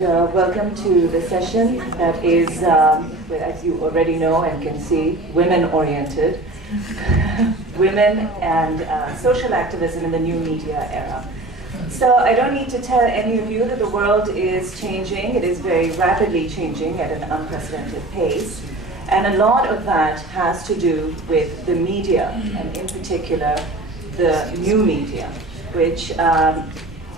Welcome to the session that is, as you already know and can see, women-oriented. Women and social activism in the new media era. So I don't need to tell any of you that the world is changing. It is very rapidly changing at an unprecedented pace. And a lot of that has to do with the media, and in particular, the new media, which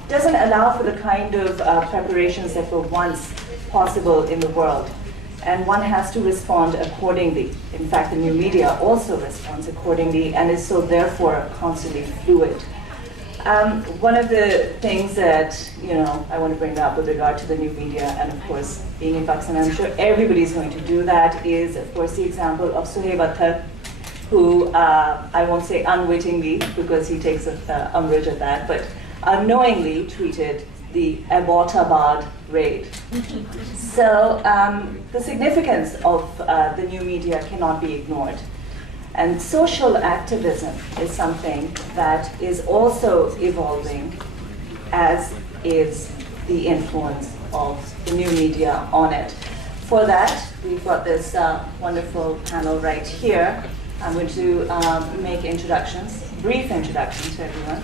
doesn't allow for the kind of preparations that were once possible in the world. And one has to respond accordingly. In fact, the new media also responds accordingly and is so therefore constantly fluid. One of the things that I want to bring up with regard to the new media, and of course being in Pakistan, I'm sure everybody's going to do that, is of course the example of Suhaib Akhtar, who I won't say unwittingly because he takes umbrage at that, but unknowingly tweeted the Abbottabad raid. So the significance of the new media cannot be ignored. And social activism is something that is also evolving, as is the influence of the new media on it. For that, we've got this wonderful panel right here. I'm going to make introductions, brief introductions to everyone.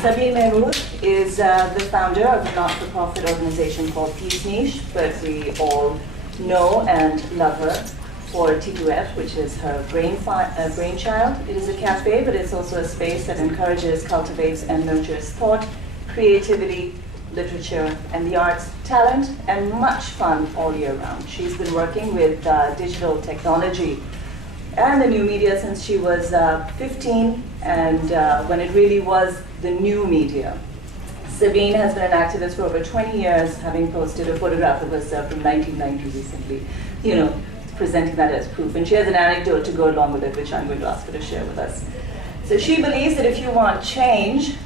Sabine Mehmood is the founder of a not-for-profit organization called Peace Niche, but we all know and love her for T2F, which is her brainchild. It is a cafe, but it's also a space that encourages, cultivates, and nurtures thought, creativity, literature, and the arts, talent, and much fun all year round. She's been working with digital technology and the new media since she was 15, and when it really was the new media. Sabine has been an activist for over 20 years, having posted a photograph of herself from 1990 recently, presenting that as proof. And she has an anecdote to go along with it, which I'm going to ask her to share with us. So she believes that if you want change,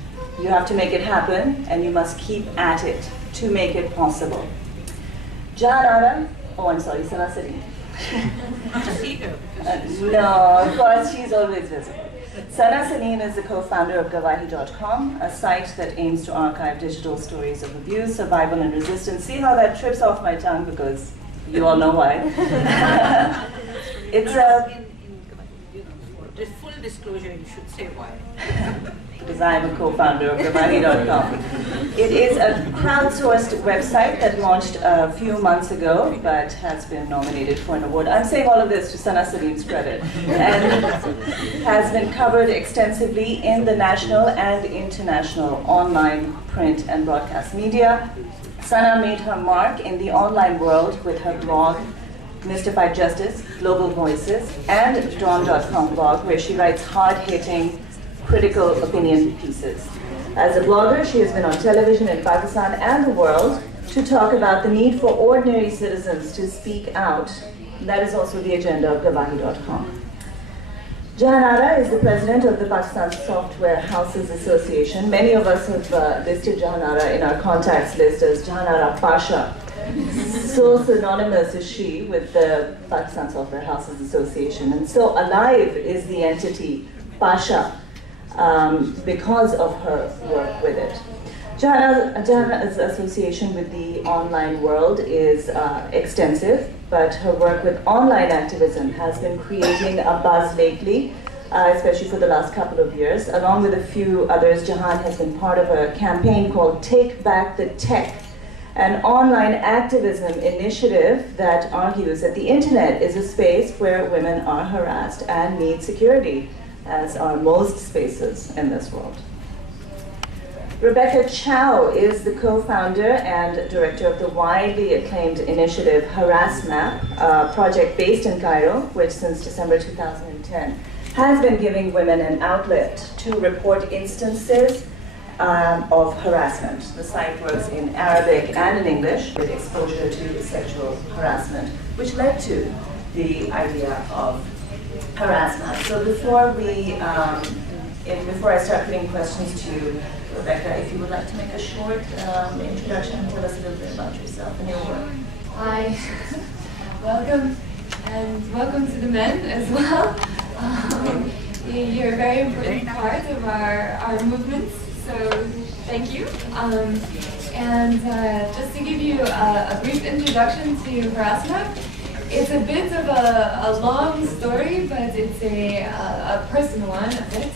you have to make it happen, and you must keep at it to make it possible. Sana Salim. No, of course, she's always visible. Sana Salim is the co-founder of Gawahi.com, a site that aims to archive digital stories of abuse, survival, and resistance. See how that trips off my tongue, because you all know why. It's a... The full disclosure, you should say why. Because I'm a co-founder of Gawahi.com. It is a crowdsourced website that launched a few months ago, but has been nominated for an award. I'm saying all of this to Sana Salim's credit, and has been covered extensively in the national and international online, print, and broadcast media. Sana made her mark in the online world with her blog, Mystified Justice, Global Voices, and Dawn.com blog, where she writes hard-hitting, critical opinion pieces. As a blogger, she has been on television in Pakistan and the world to talk about the need for ordinary citizens to speak out. That is also the agenda of Gawahi.com. Jahan Ara is the president of the Pakistan Software Houses Association. Many of us have listed Jahan Ara in our contacts list as Jahan Ara Pasha. So synonymous is she with the Pakistan Software Houses Association, and so alive is the entity Pasha because of her work with it. Jahan's association with the online world is extensive, but her work with online activism has been creating a buzz lately, especially for the last couple of years. Along with a few others, Jahan has been part of a campaign called Take Back the Tech, an online activism initiative that argues that the internet is a space where women are harassed and need security, as are most spaces in this world. Rebecca Chow is the co-founder and director of the widely acclaimed initiative Harassmap, a project based in Cairo, which since December 2010 has been giving women an outlet to report instances of harassment. The site works in Arabic and in English with exposure to sexual harassment, which led to the idea of harassment. So before I start putting questions to you, Rebecca, if you would like to make a short introduction and tell us a little bit about yourself and your work. Hi, welcome, and welcome to the men as well. You're a very important part of our movements, so thank you. And just to give you a brief introduction to harassment, it's a bit of a long story, but it's a personal one a bit.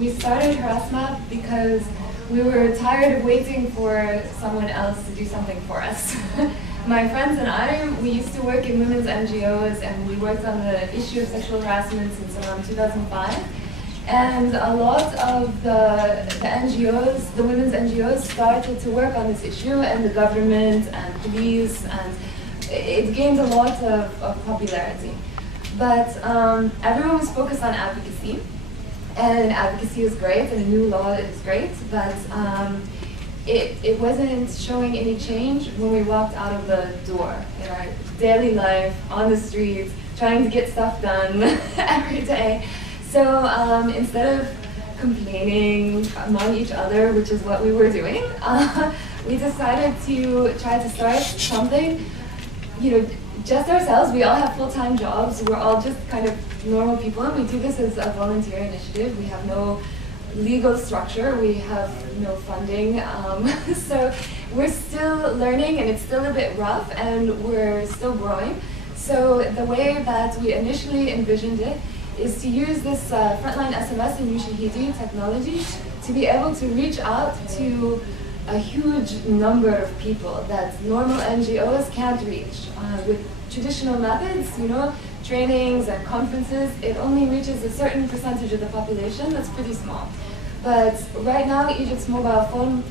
We started harassment because we were tired of waiting for someone else to do something for us. My friends and I, we used to work in women's NGOs, and we worked on the issue of sexual harassment since around 2005. And a lot of the NGOs, the women's NGOs, started to work on this issue, and the government and police, and it gained a lot of popularity. But everyone was focused on advocacy, and advocacy is great, and a new law is great, but it wasn't showing any change when we walked out of the door in our daily life, on the streets, trying to get stuff done every day. So instead of complaining among each other, which is what we were doing, we decided to try to start something, just ourselves. We all have full-time jobs. We're all just kind of normal people, and we do this as a volunteer initiative. We have no legal structure. We have no funding. So we're still learning, and it's still a bit rough, and we're still growing. So the way that we initially envisioned it is to use this frontline SMS and Ushahidi technology to be able to reach out to a huge number of people that normal NGOs can't reach. With traditional methods, trainings and conferences, it only reaches a certain percentage of the population. That's pretty small. But right now, Egypt's mobile phone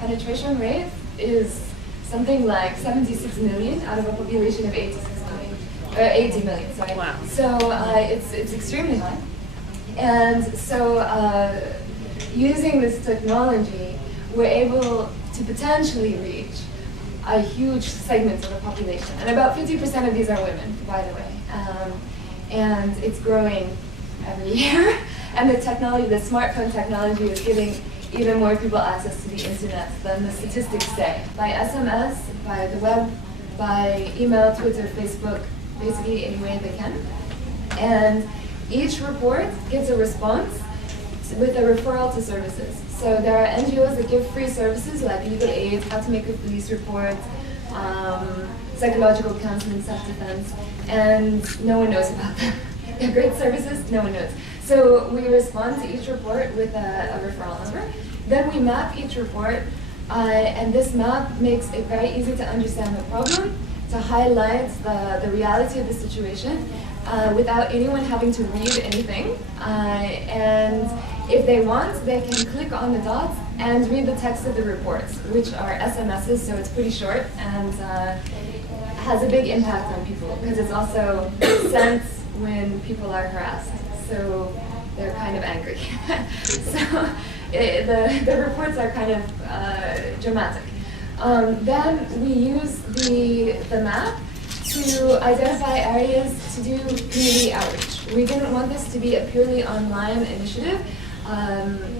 penetration rate is something like 76 million out of a population of 86 million. 80 million, sorry. Wow. So it's extremely high. And so using this technology, we're able to potentially reach a huge segment of the population. And about 50% of these are women, by the way. And it's growing every year. And the technology, the smartphone technology, is giving even more people access to the internet than the statistics say. By SMS, by the web, by email, Twitter, Facebook, basically any way they can. And each report gives a response with a referral to services. So there are NGOs that give free services like legal aid, how to make a police report, psychological counseling, self-defense, and no one knows about them. They're great services, no one knows. So we respond to each report with a referral number. Then we map each report, and this map makes it very easy to understand the problem, to highlight the reality of the situation without anyone having to read anything. And if they want, they can click on the dots and read the text of the reports, which are SMSs, so it's pretty short and has a big impact on people because it's also sent when people are harassed. So they're kind of angry. So the reports are kind of dramatic. Then we use the map to identify areas to do community outreach. We didn't want this to be a purely online initiative.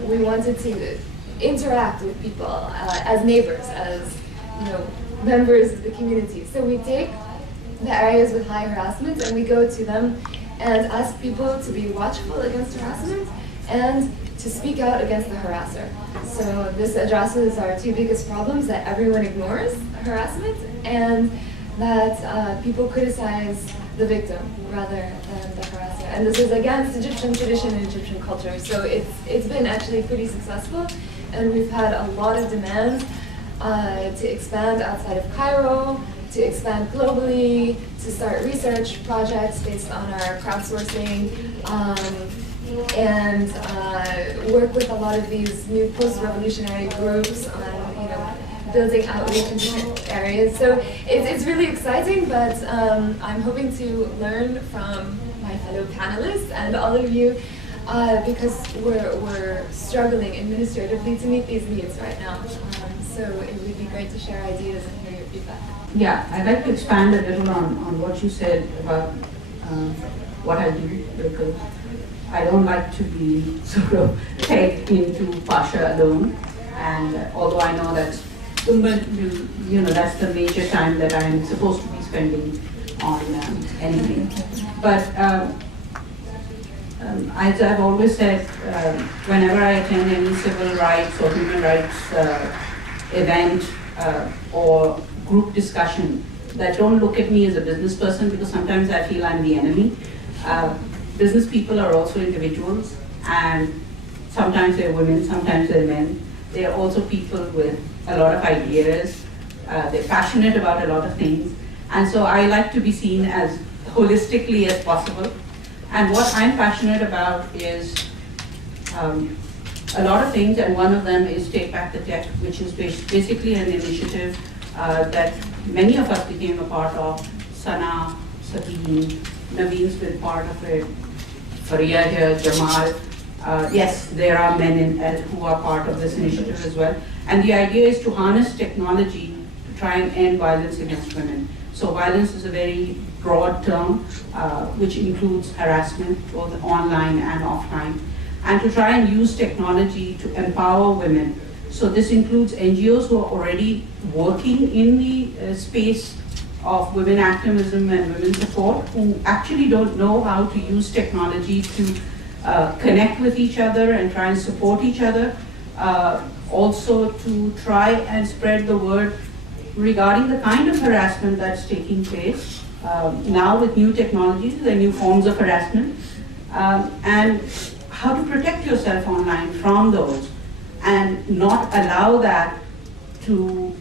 We wanted to interact with people as neighbors, as members of the community. So we take the areas with high harassment and we go to them and ask people to be watchful against harassment and to speak out against the harasser. So this addresses our two biggest problems, that everyone ignores harassment and that people criticize the victim rather than the harasser. And this is against Egyptian tradition and Egyptian culture. So it's been actually pretty successful, and we've had a lot of demand to expand outside of Cairo, to expand globally, to start research projects based on our crowdsourcing, and work with a lot of these new post-revolutionary groups on building outreach in different areas. So it's really exciting, but I'm hoping to learn from my fellow panelists and all of you because we're struggling administratively to meet these needs right now. So it would be great to share ideas and hear your feedback. Yeah, I'd like to expand a little on what you said about what I do, because I don't like to be sort of pegged into Pasha alone. And although I know that that's the major time that I'm supposed to be spending on anything. But as I've always said, whenever I attend any civil rights or human rights event or group discussion that don't look at me as a business person, because sometimes I feel I'm the enemy. Business people are also individuals, and sometimes they're women, sometimes they're men. They're also people with a lot of ideas. They're passionate about a lot of things. And so I like to be seen as holistically as possible. And what I'm passionate about is a lot of things, and one of them is Take Back the Tech, which is basically an initiative that many of us became a part of. Sana, Sabine, Naveen's been part of it, Faria here, Jamal. Yes, there are men who are part of this initiative as well. And the idea is to harness technology to try and end violence against women. So violence is a very broad term, which includes harassment, both online and offline, and to try and use technology to empower women. So this includes NGOs who are already working in the space of women activism and women support, who actually don't know how to use technology to connect with each other and try and support each other. Also to try and spread the word regarding the kind of harassment that's taking place. Now with new technologies, there are new forms of harassment. And how to protect yourself online from those and not allow that to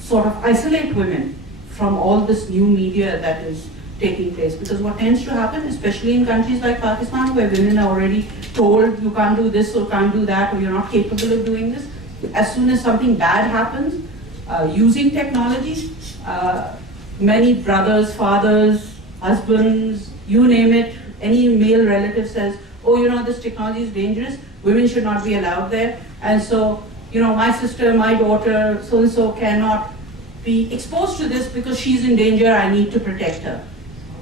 sort of isolate women from all this new media that is taking place. Because what tends to happen, especially in countries like Pakistan, where women are already told you can't do this or can't do that, or you're not capable of doing this, as soon as something bad happens, using technology, many brothers, fathers, husbands, you name it, any male relative says, oh, you know, this technology is dangerous, women should not be allowed there. And so, you know, my sister, my daughter, so-and-so cannot be exposed to this because she's in danger, I need to protect her.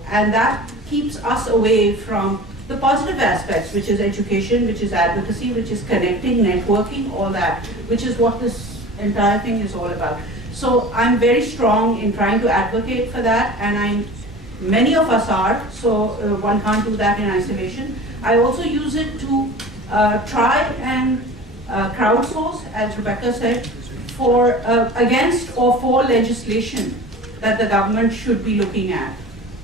And that keeps us away from the positive aspects, which is education, which is advocacy, which is connecting, networking, all that, which is what this entire thing is all about. So I'm very strong in trying to advocate for that, and many of us are, so one can't do that in isolation. I also use it to try and crowdsource, as Rebecca said, for against or for legislation that the government should be looking at,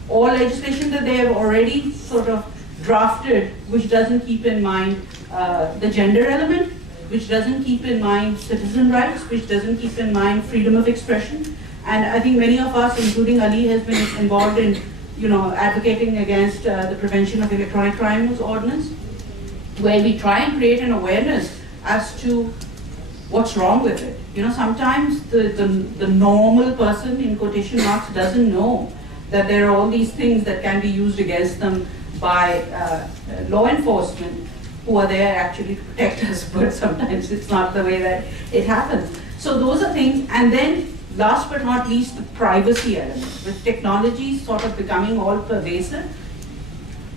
or legislation that they have already sort of drafted, which doesn't keep in mind the gender element, which doesn't keep in mind citizen rights, which doesn't keep in mind freedom of expression. And I think many of us, including Ali, has been involved in, you know, advocating against the Prevention of Electronic Crimes Ordinance, where we try and create an awareness as to what's wrong with it. You know, sometimes the normal person, in quotation marks, doesn't know that there are all these things that can be used against them by law enforcement, who are there actually to protect us, but sometimes it's not the way that it happens. So those are things, and then last but not least, the privacy element. With technology sort of becoming all pervasive,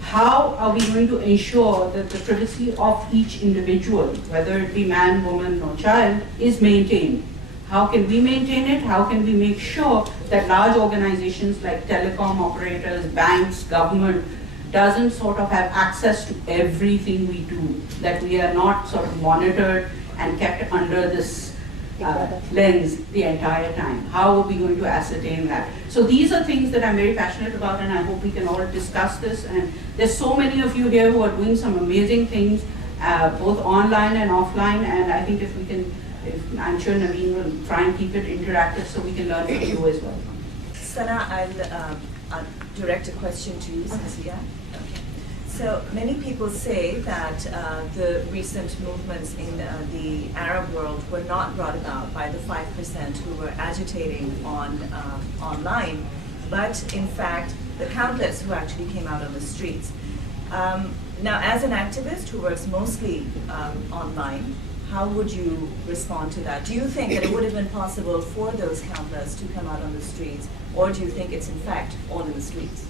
how are we going to ensure that the privacy of each individual, whether it be man, woman, or child, is maintained? How can we maintain it? How can we make sure that large organizations like telecom operators, banks, government, doesn't sort of have access to everything we do, that we are not sort of monitored and kept under this lens the entire time? How are we going to ascertain that? So these are things that I'm very passionate about, and I hope we can all discuss this. And there's so many of you here who are doing some amazing things, both online and offline, and I think if we can, I'm sure Naveen will try and keep it interactive so we can learn from you as well. Sana, I'll direct a question to you, Cynthia. Okay. So many people say that the recent movements in the Arab world were not brought about by the 5% who were agitating online, but in fact the countless who actually came out on the streets. Now, as an activist who works mostly online, how would you respond to that? Do you think that it would have been possible for those countless to come out on the streets, or do you think it's in fact all in the streets?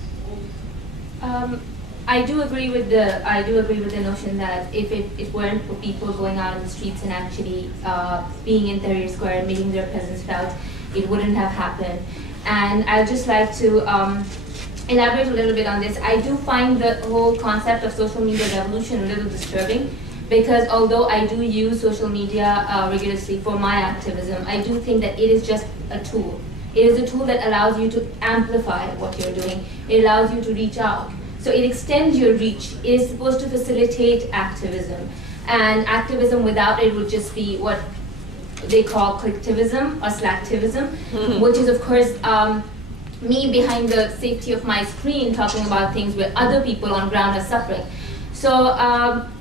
I do agree with the notion that if it weren't for people going out on the streets and actually being in Tahrir Square and making their presence felt, it wouldn't have happened. And I'd just like to elaborate a little bit on this. I do find the whole concept of social media revolution a little disturbing, because although I do use social media rigorously for my activism, I do think that it is just a tool. It is a tool that allows you to amplify what you're doing. It allows you to reach out. So it extends your reach. It is supposed to facilitate activism. And activism without it would just be what they call clicktivism or slacktivism, which is of course me behind the safety of my screen talking about things where other people on ground are suffering. So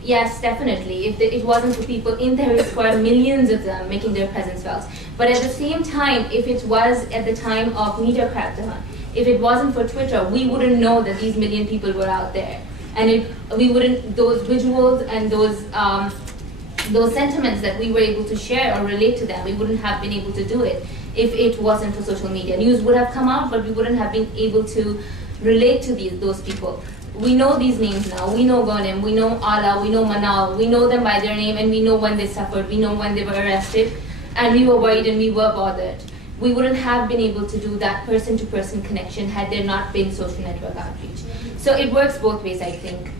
yes, definitely, if it wasn't for people in Tahrir Square, millions of them making their presence felt. But at the same time, if it was at the time of media crackdown, if it wasn't for Twitter, we wouldn't know that these million people were out there. And we wouldn't, those visuals and those sentiments that we were able to share or relate to them, we wouldn't have been able to do it if it wasn't for social media. News would have come out, but we wouldn't have been able to relate to those people. We know these names now. We know Ghanem, we know Ala, we know Manal. We know them by their name, and we know when they suffered. We know when they were arrested, and we were worried and we were bothered. We wouldn't have been able to do that person-to-person connection had there not been social network outreach. So it works both ways, I think.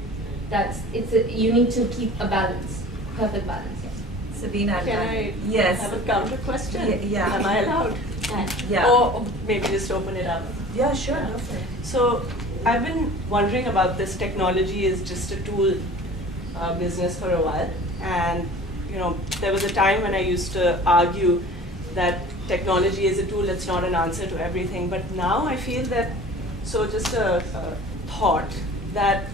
You need to keep a balance, perfect balance. Yes. Sabina, can I yes. have a counter question? Yeah. Am I allowed? Yeah. Or maybe just open it up. Yeah, sure. Go for it. So I've been wondering about this technology is just a tool business for a while. And there was a time when I used to argue that technology is a tool, it's not an answer to everything. But now I feel that, so just a thought that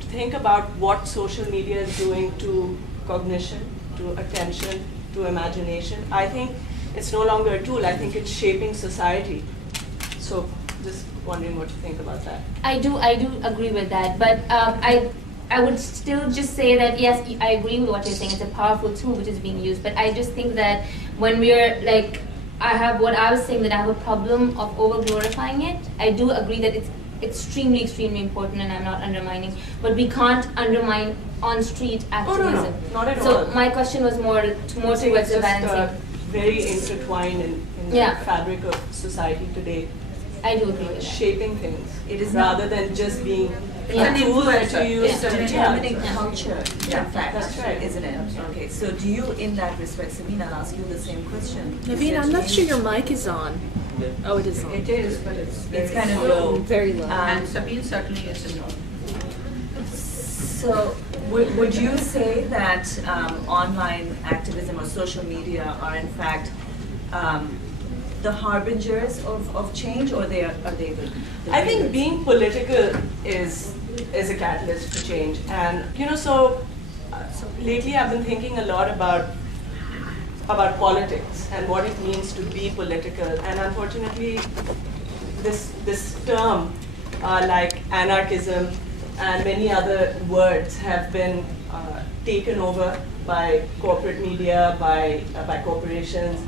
think about what social media is doing to cognition, to attention, to imagination. I think it's no longer a tool, I think it's shaping society. So just wondering what you think about that. I do agree with that, but I would still just say that yes, I agree with what you're saying. It's a powerful tool which is being used, but I just think that when we're like, I was saying that I have a problem of over glorifying it. I do agree that it's extremely, extremely important, and I'm not undermining, but we can't undermine on-street activism. Oh, no, not at all. So my question was more towards the balancing. Very intertwined in Yeah. the fabric of society today. I do agree with that. Shaping things, It is rather than just being Yeah. a tool that you use to determining Yeah. culture, in fact, That's right. isn't it? Okay, so do you, in that respect, Sabina, I'll ask you the same question. Naveen, I'm not sure your mic is on. Oh, it is on. It is, but it's It's kind of low. Very low. And Sabine certainly is a no. So, would you say that online activism or social media are in fact the harbingers of change, or are they the I think being political is a catalyst for change, and so lately I've been thinking a lot about politics and what it means to be political, and unfortunately, this term like anarchism and many other words have been taken over by corporate media, by corporations,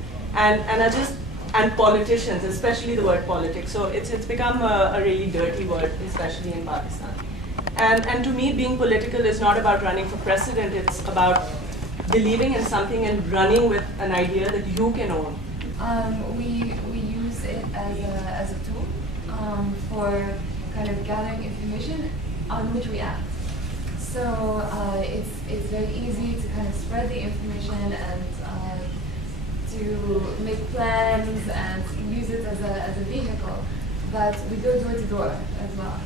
and politicians, especially the word politics. So it's become a really dirty word, especially in Pakistan. And to me, being political is not about running for president, it's about believing in something and running with an idea that you can own. We use it as a tool for kind of gathering information on which we act. So it's very easy to kind of spread the information and to make plans and use it as a vehicle, but we go door to door as well.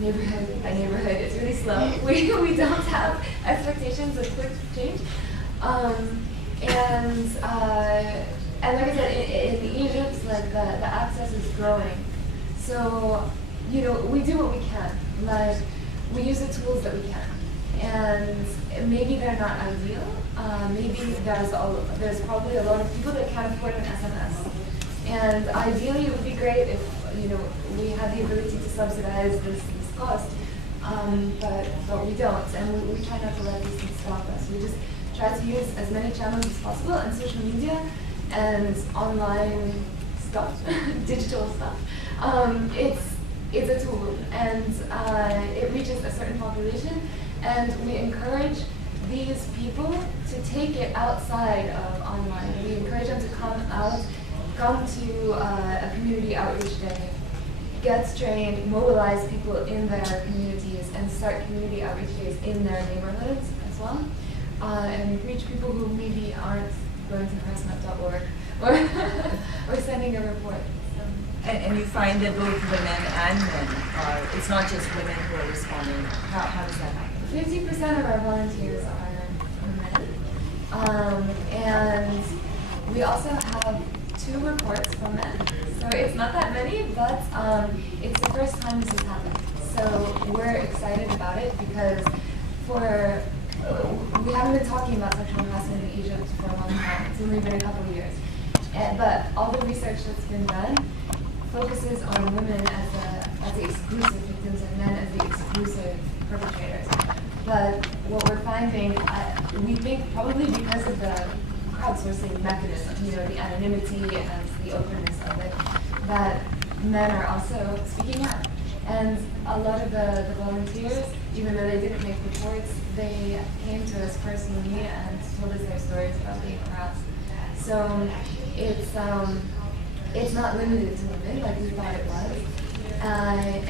Neighborhood by neighborhood, it's really slow. We don't have expectations of quick change. And like I said, in Egypt, like the access is growing. So, we do what we can. Like, we use the tools that we can. And maybe they're not ideal. Maybe there's probably a lot of people that can't afford an SMS. And ideally, it would be great if we had the ability to subsidize this cost, but we don't, and we try not to let these things stop us. We just try to use as many channels as possible, and social media and online stuff, digital stuff. It's a tool, and it reaches a certain population, and we encourage these people to take it outside of online. We encourage them to come to a community outreach day get trained, mobilize people in their communities, and start community outreach days in their neighborhoods as well, and reach people who maybe aren't going to harassment.org or sending a report. And you find that both women and men are, it's not just women who are responding. How does that happen? 50% of our volunteers are men. And we also have 2 reports from men. So it's not that many, but it's the first time this has happened. So we're excited about it because we haven't been talking about sexual harassment in Egypt for a long time. It's only been a couple of years. But all the research that's been done focuses on women as the exclusive victims and men as the exclusive perpetrators. But what we're finding, we think probably because of the crowdsourcing mechanism, the anonymity and the openness of it, that men are also speaking out. And a lot of the volunteers, even though they didn't make reports, they came to us personally and told us their stories about being harassed. So it's not limited to women like we thought it was. And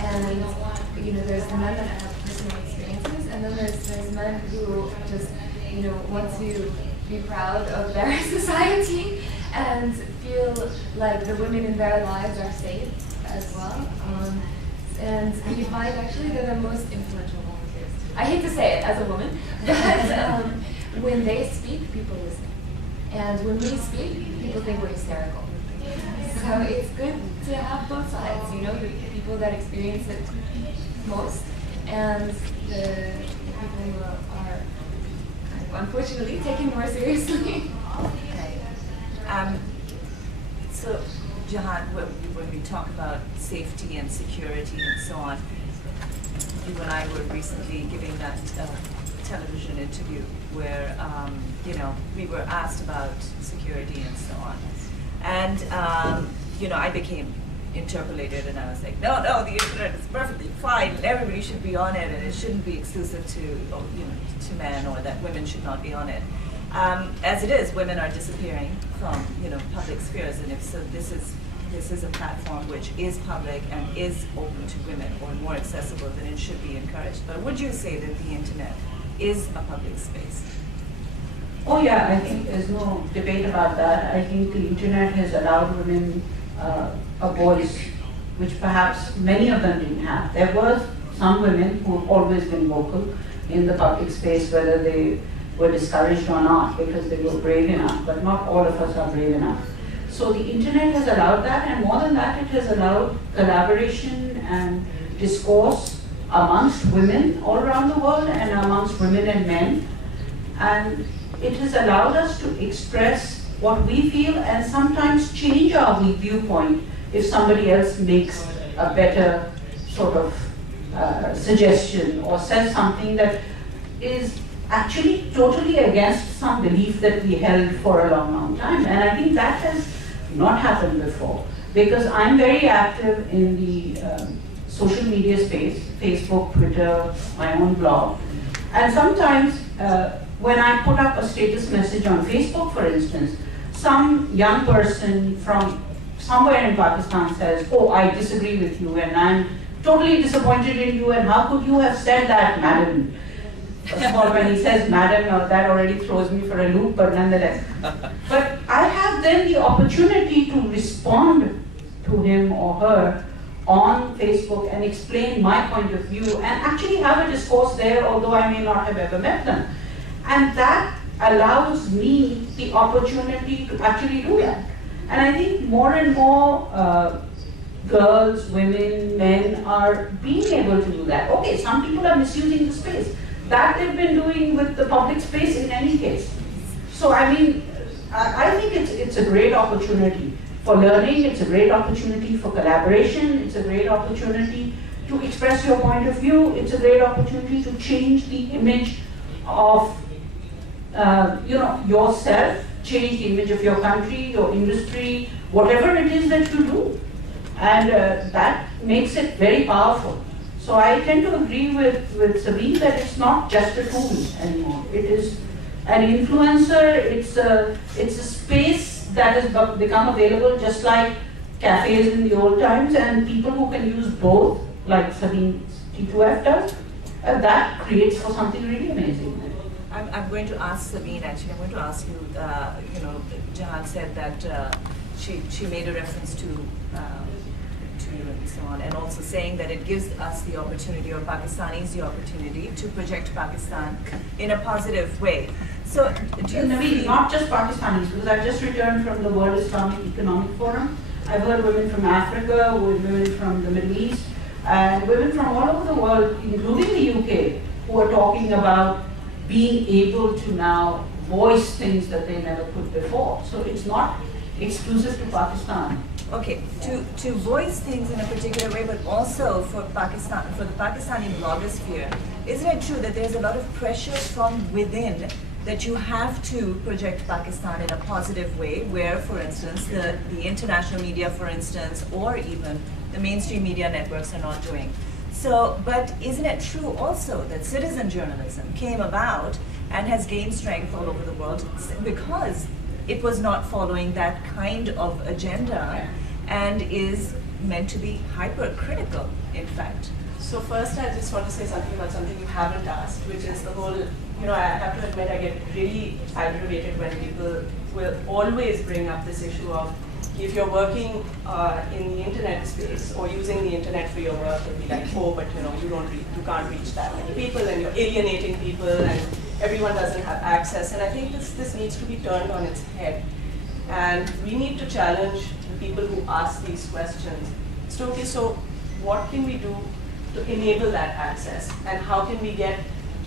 there's the men that have personal experiences, and then there's men who just want to be proud of their society and feel like the women in their lives are safe as well. And we find actually they're the most influential volunteers. I hate to say it as a woman, but when they speak, people listen. And when we speak, people think we're hysterical. So it's good to have both sides, the people that experience it most and the people who are unfortunately taken more seriously. Okay. So, Jahan, when we talk about safety and security and so on, you and I were recently giving that television interview where, we were asked about security and so on. And, I became interpolated and I was like, no, the internet is perfectly fine and everybody should be on it and it shouldn't be exclusive to men, or that women should not be on it. As it is, women are disappearing from, public spheres, and if so, this is a platform which is public and is open to women, or more accessible, then it should be encouraged. But would you say that the internet is a public space? Oh yeah, I think there's no debate about that. I think the internet has allowed women a voice which perhaps many of them didn't have. There were some women who have always been vocal in the public space, whether they were discouraged or not, because they were brave enough, but not all of us are brave enough. So the internet has allowed that, and more than that, it has allowed collaboration and discourse amongst women all around the world and amongst women and men. And it has allowed us to express what we feel and sometimes change our viewpoint if somebody else makes a better sort of suggestion or says something that is actually totally against some belief that we held for a long time. And I think that has not happened before, because I'm very active in the social media space, Facebook, Twitter, my own blog. And sometimes when I put up a status message on Facebook, for instance, some young person from somewhere in Pakistan says, oh, I disagree with you and I'm totally disappointed in you, and how could you have said that, madam? When he says madam, that already throws me for a loop, but nonetheless. But I have then the opportunity to respond to him or her on Facebook and explain my point of view and actually have a discourse there, although I may not have ever met them. And that allows me the opportunity to actually do that. And I think more and more girls, women, men are being able to do that. Okay, some people are misusing the space. That they've been doing with the public space in any case. So I mean, I think it's a great opportunity for learning, it's a great opportunity for collaboration, it's a great opportunity to express your point of view, it's a great opportunity to change the image of yourself, change the image of your country, your industry, whatever it is that you do. And that makes it very powerful. So I tend to agree with Sabine that it's not just a tool anymore. It is an influencer, it's a space that has become available, just like cafes in the old times, and people who can use both, like Sabine T2F does, that creates for something really amazing. I'm going to ask Sabine, actually, I'm going to ask you, Jahan said that she made a reference to you and so on, and also saying that it gives us the opportunity, or Pakistanis the opportunity, to project Pakistan in a positive way. So, do you Naveen, not just Pakistanis, because I've just returned from the World Islamic Economic Forum. I've heard women from Africa, women from the Middle East, and women from all over the world, including the UK, who are talking about being able to now voice things that they never could before. So it's not exclusive to Pakistan. Okay, to voice things in a particular way, but also for Pakistan, for the Pakistani blogosphere, isn't it true that there's a lot of pressure from within that you have to project Pakistan in a positive way, where, for instance, the international media, for instance, or even the mainstream media networks are not doing? So, but isn't it true also that citizen journalism came about and has gained strength all over the world because it was not following that kind of agenda and is meant to be hypercritical, in fact? So first, I just want to say something about something you haven't asked, which is the whole, I have to admit, I get really aggravated when people will always bring up this issue of, if you're working in the internet space or using the internet for your work, it'll be like, oh, but you can't reach that many people, and you're alienating people, and everyone doesn't have access. And I think this needs to be turned on its head. And we need to challenge the people who ask these questions. So, okay, so what can we do to enable that access? And how can we get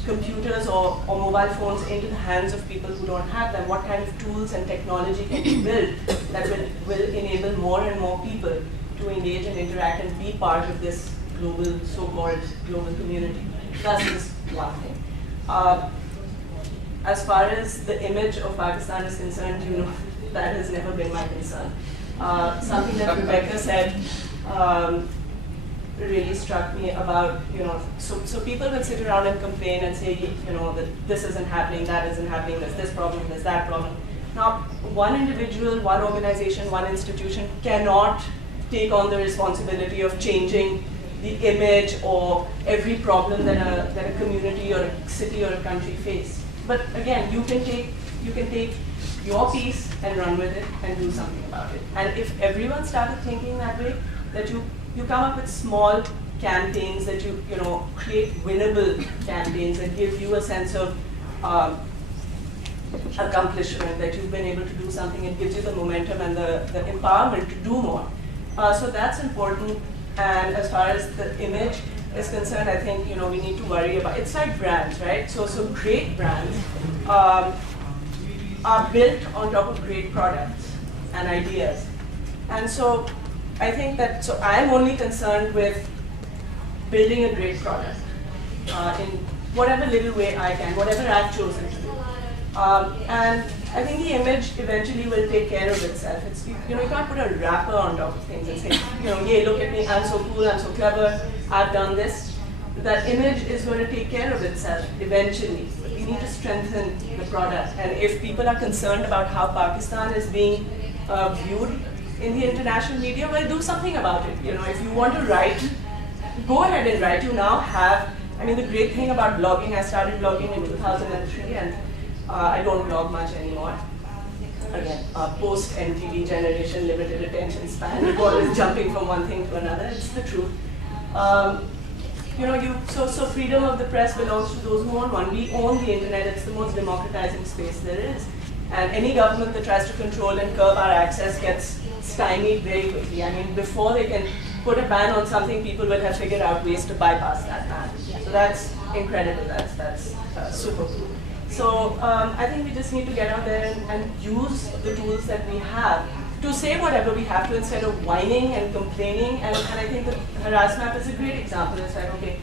computers or mobile phones into the hands of people who don't have them? What kind of tools and technology can we build that will enable more and more people to engage and interact and be part of this global, so-called global community? That's just one thing. As far as the image of Pakistan is concerned, that has never been my concern. Something that Rebecca said really struck me about, so people will sit around and complain and say, that this isn't happening, that isn't happening, there's this problem, there's that problem. Now, one individual, one organization, one institution cannot take on the responsibility of changing the image or every problem that a community or a city or a country face. But again, you can take your piece and run with it and do something about it. And if everyone started thinking that way, that you come up with small campaigns, that you create winnable campaigns that give you a sense of accomplishment, that you've been able to do something, it gives you the momentum and the empowerment to do more. So that's important. And as far as the image is concerned, I think we need to worry about, it's like brands, right? So great brands are built on top of great products and ideas. And so I think that, so I'm only concerned with building a great product in whatever little way I can, whatever I've chosen to do. And I think the image eventually will take care of itself. It's, you can't put a wrapper on top of things and say, yeah, look at me, I'm so cool, I'm so clever, I've done this. That image is going to take care of itself eventually. But we need to strengthen the product. And if people are concerned about how Pakistan is being viewed in the international media, well, do something about it. If you want to write, go ahead and write. You now have, the great thing about blogging, I started blogging in 2003, and I don't blog much anymore. Again, post-MTV generation, limited attention span, you're always jumping from one thing to another. It's the truth. So freedom of the press belongs to those who own one. We own the internet. It's the most democratizing space there is. And any government that tries to control and curb our access gets stymied very quickly. Before they can put a ban on something, people will have figured out ways to bypass that ban. So that's incredible. That's super cool. So I think we just need to get out there and use the tools that we have to say whatever we have to, instead of whining and complaining. And I think the harass map is a great example. It's like, okay,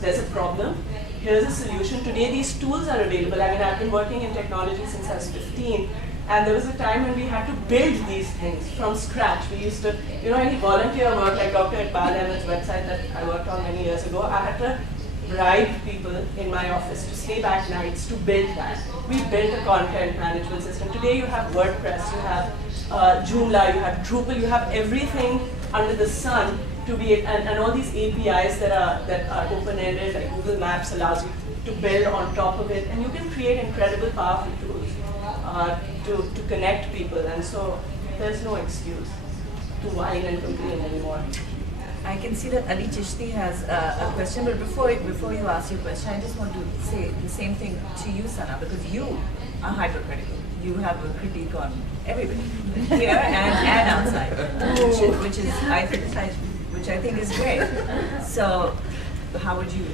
there's a problem, here's a solution. Today these tools are available. I've been working in technology since I was 15, and there was a time when we had to build these things from scratch. We used to, any volunteer work like Dr. Iqbal Ahmed's website that I worked on many years ago, I had to bribe people in my office to stay back nights to build that. We built a content management system. Today you have WordPress, you have Joomla, you have Drupal, you have everything under the sun to be, and all these APIs that are open-ended, like Google Maps allows you to build on top of it, and you can create incredible, powerful tools to connect people, and so there's no excuse to whine and complain anymore. I can see that Ali Chishti has a question, but before you ask your question, I just want to say the same thing to you, Sana, because you are hypercritical. You have a critique on everybody, here and outside, which I think is great. So, how would you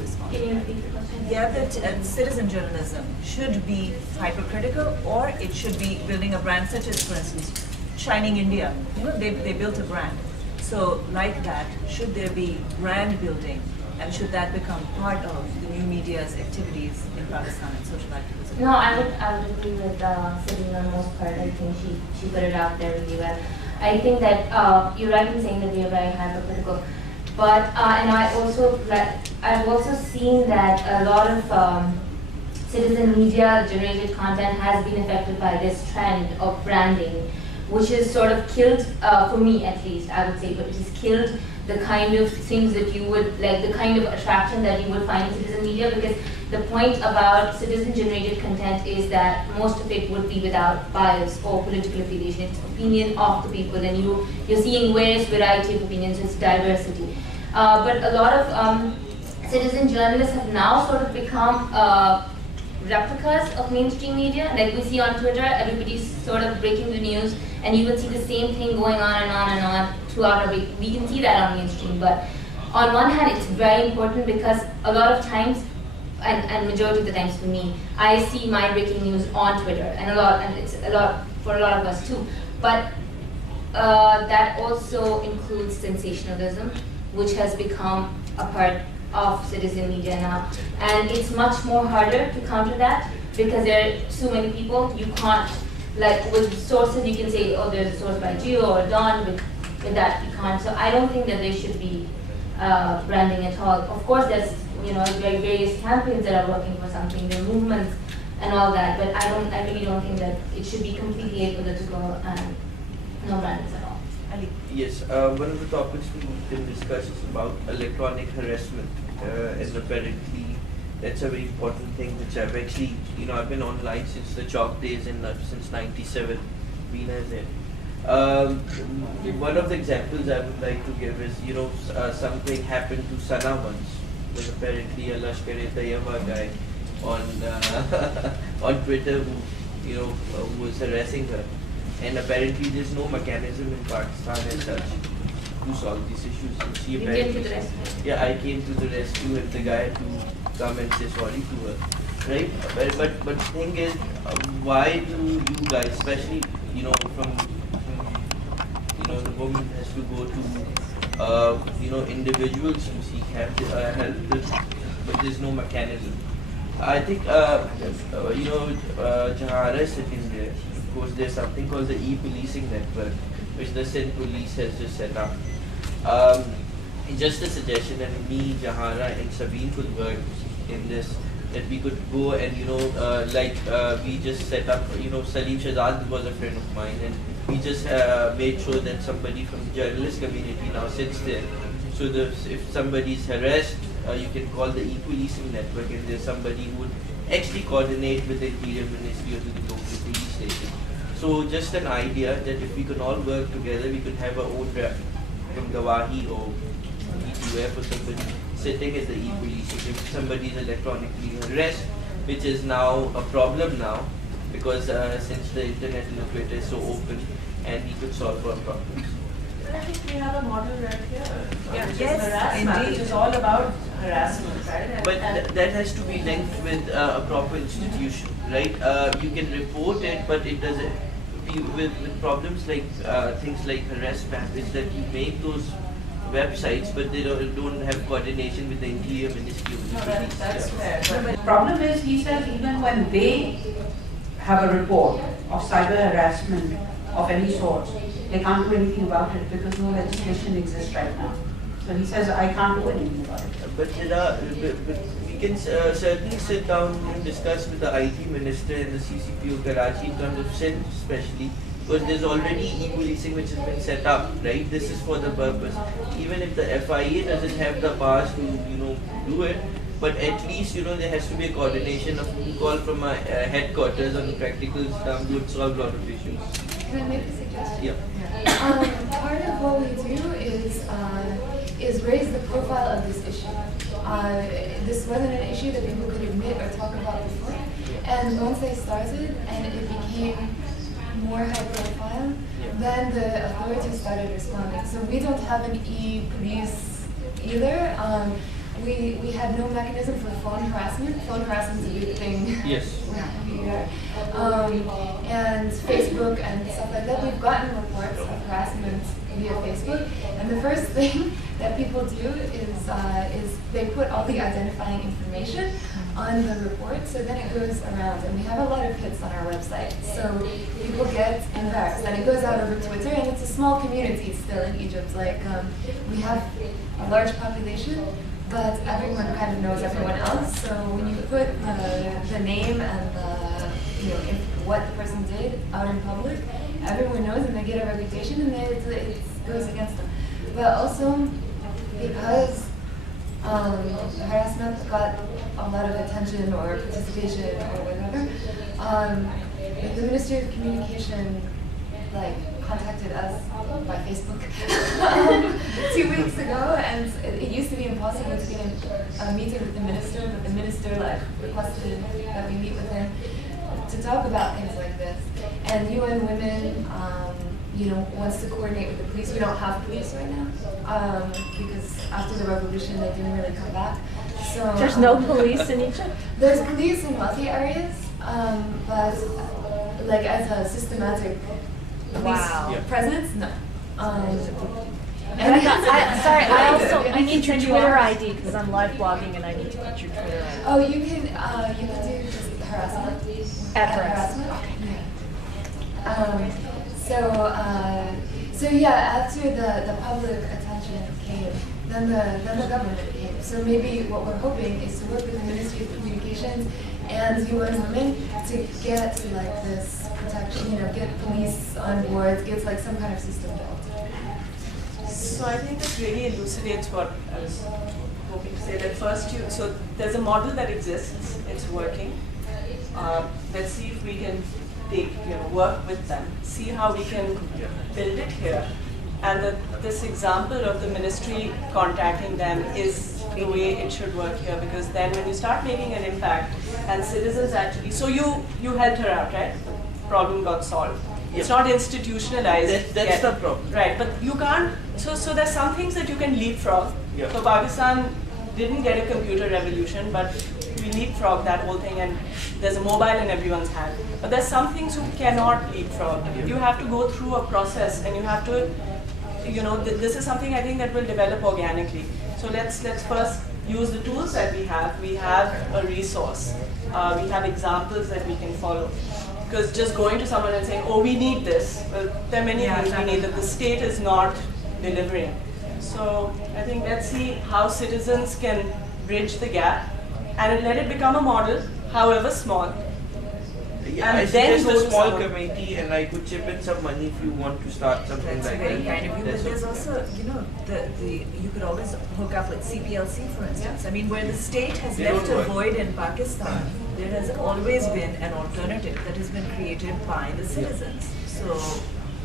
respond? Can you repeat the question? Yeah, that citizen journalism should be hypercritical, or it should be building a brand, such as, for instance, Shining India. You know, they built a brand. So, like that, should there be brand building, and should that become part of the new media's activities in Pakistan and social activism? No, I would agree with Sabine on the most part. I think she put it out there really well. I think that you're right in saying that we are very hypercritical, but and I've also seen that a lot of citizen media generated content has been affected by this trend of branding, which has sort of killed, for me at least, I would say, but it has killed the kind of things that you would, like the kind of attraction that you would find in citizen media, because the point about citizen-generated content is that most of it would be without bias or political affiliation. It's opinion of the people, and you're seeing various variety of opinions, it's diversity. But a lot of citizen journalists have now sort of become replicas of mainstream media. Like we see on Twitter, everybody's sort of breaking the news, and you would see the same thing going on and on and on throughout our week. We can see that on mainstream, but on one hand, it's very important because a lot of times, and majority of the times for me, I see my breaking news on Twitter, and it's a lot for a lot of us too. But that also includes sensationalism, which has become a part of citizen media now, and it's much more harder to counter that because there are so many people. You can't, like with sources, you can say, oh, there's a source by Geo or Don. With that, you can't. So I don't think that there should be branding at all. Of course, there's various campaigns that are working for something, there are movements and all that. But I really don't think that it should be completely apolitical and no branding at all. Ali. Yes, one of the topics we can discuss is about electronic harassment, and apparently that's a very important thing which I've actually, I've been online since the chalk days and since '97. Veena is there. One of the examples I would like to give is, something happened to Sana once. There's apparently a Lashkar-e-Taiba guy on Twitter who was harassing her. And apparently there's no mechanism in Pakistan as such to solve these issues. And she You came to the rescue. Yeah, I came to the rescue, and the guy had to come and say sorry to her, right? But the thing is, why do you guys, especially from the woman has to go to individuals who seek help, but there's no mechanism. I think Jahara is sitting there. Of course, there's something called the e-policing network, which the Sindh police has just set up. Just a suggestion that me, Jahara, and Sabine could work in this, that we could go and we just set up. Salim Shahzad was a friend of mine, and we just made sure that somebody from the journalist community now sits there. So if somebody is harassed, you can call the e-policing network, and there's somebody who would actually coordinate with the Interior Ministry or to the local police station. So just an idea that if we could all work together, we could have our own rep from Gawahi or ETUF or somebody sitting at the e-policing. If somebody is electronically harassed, which is now a problem now, because since the internet and the Twitter is so open, and we could solve our problems. I think we have a model right here, which Yes, is harassment, indeed. which is all about harassment, right? But that has to be linked with a proper institution, right? You can report it, but it doesn't. With problems like things like harassment, is that you make those websites, but they don't have coordination with the Interior Ministry of the police. That's fair. The problem is, he says, even when they have a report of cyber harassment of any sort, they can't do anything about it because no legislation exists right now. So he says, I can't do anything about it. but we can certainly sit down and discuss with the IT minister and the CCPO Karachi in terms of SIN especially, because there's already e-policing which has been set up, right? This is for the purpose. Even if the FIA doesn't have the powers to, do it, but at least, there has to be a coordination of phone call from a headquarters on the practical stuff would solve a lot of issues. Can I make a suggestion? Yeah. Part of what we do is raise the profile of this issue. This wasn't an issue that people could admit or talk about before, and once they started and it became more high profile, then the authorities started responding. So we don't have an e-police either. We had no mechanism for phone harassment. Phone harassment is a big thing. Yes. Here. And Facebook and stuff like that. We've gotten reports of harassment via Facebook, and the first thing that people do is they put all the identifying information on the report, so then it goes around, and we have a lot of hits on our website. So people get embarrassed, and it goes out over Twitter, and it's a small community still in Egypt. Like we have a large population, but everyone kind of knows everyone else. So when you put the name and what the person did out in public, everyone knows, and they get a reputation, and it goes against them. But also because harassment got a lot of attention or participation or whatever, the Ministry of Communication contacted us by Facebook 2 weeks ago, and it used to be impossible to get a meeting with the minister, but the minister requested that we meet with him to talk about things like this. And UN Women, wants to coordinate with the police. We don't have police right now because after the revolution they didn't really come back. So There's no police in Egypt? There's police in wealthy areas, but as a systematic police presence, no. And I need your Twitter ID because I'm live blogging and I need to put your Twitter ID. Oh, you can do just harassment. At harassment. Okay. So after the public attention came, then the government came. So maybe what we're hoping is to work with the Ministry of Communications and UN Women to get this protection, get police on board, get some kind of system built. So I think this really elucidates what I was hoping to say. That first, so there's a model that exists. It's working. Let's see if we can work with them, see how we can build it here. And this example of the ministry contacting them is the way it should work here, because then when you start making an impact and citizens actually, so you helped her out, right? The problem got solved. It's not institutionalized. That's the problem. Right, but you can't, so there's some things that you can leapfrog. Yeah. So Pakistan didn't get a computer revolution, but we leapfrog that whole thing, and there's a mobile in everyone's hand. But there's some things you cannot leapfrog. You have to go through a process, and you have to, this is something I think that will develop organically. So let's first use the tools that we have. We have a resource. We have examples that we can follow. Because just going to someone and saying, oh, we need this, well, there are many things we need that the state is not delivering. So I think let's see how citizens can bridge the gap and let it become a model, however small. Yeah, I suggest a small committee, and I could chip in some money if you want to start something That's like very that. kind of you. But there's also, you could always hook up with CPLC, for instance. I mean, where the state has left a void in Pakistan, there has always been an alternative that has been created by the citizens. So,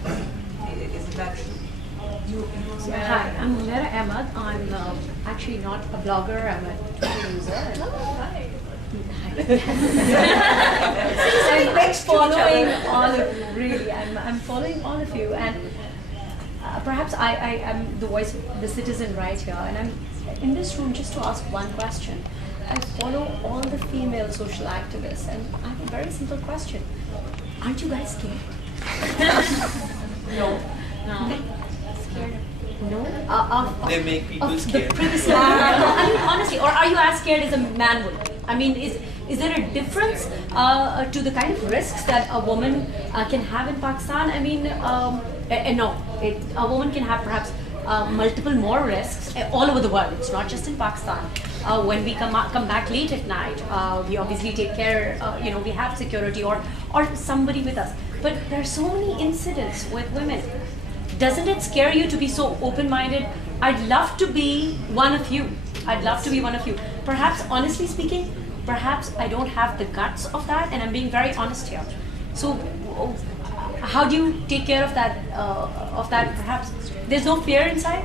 isn't that true? Hi, I'm Munera Ahmad. I'm actually not a blogger, I'm a Twitter user. Hi. I'm following all of you, really. I'm following all of you, and perhaps I am the voice of the citizen right here, and I'm in this room just to ask one question. I follow all the female social activists, and I have a very simple question. Aren't you guys scared? No. No. Scared? No? They make people scared. No, I mean, honestly, or are you as scared as a man would? I mean, is there a difference to the kind of risks that a woman can have in Pakistan? I mean, no. A woman can have perhaps multiple more risks all over the world. It's not just in Pakistan. When we come back late at night, we obviously take care, we have security or somebody with us. But there are so many incidents with women. Doesn't it scare you to be so open-minded? I'd love to be one of you. I'd love to be one of you. Perhaps, honestly speaking, perhaps I don't have the guts of that, and I'm being very honest here. So, how do you take care of that? Perhaps there's no fear inside.